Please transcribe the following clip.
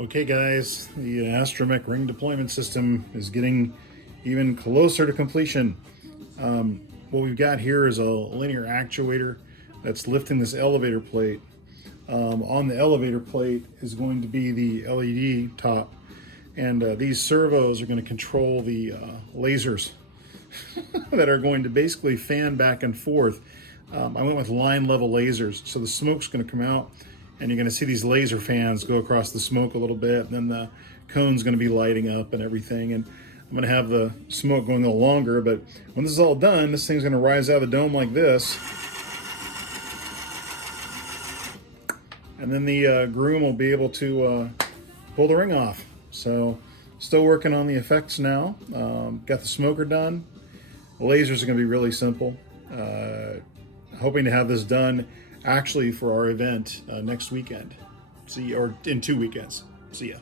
Okay guys, the Astromech ring deployment system is getting even closer to completion. What we've got here is a linear actuator that's lifting this elevator plate. On the elevator plate is going to be the LED top, and these servos are going to control the lasers that are going to basically fan back and forth. I went with line level lasers, so the smoke's going to come out and you're going to see these laser fans go across the smoke a little bit, and then the cone's going to be lighting up and everything. And I'm going to have the smoke going a little longer, but when this is all done, this thing's going to rise out of the dome like this. And then the groom will be able to pull the ring off. So still working on the effects now. Got the smoker done. The lasers are going to be really simple. Hoping to have this done actually for our event next weekend. Or in 2 weekends. See ya.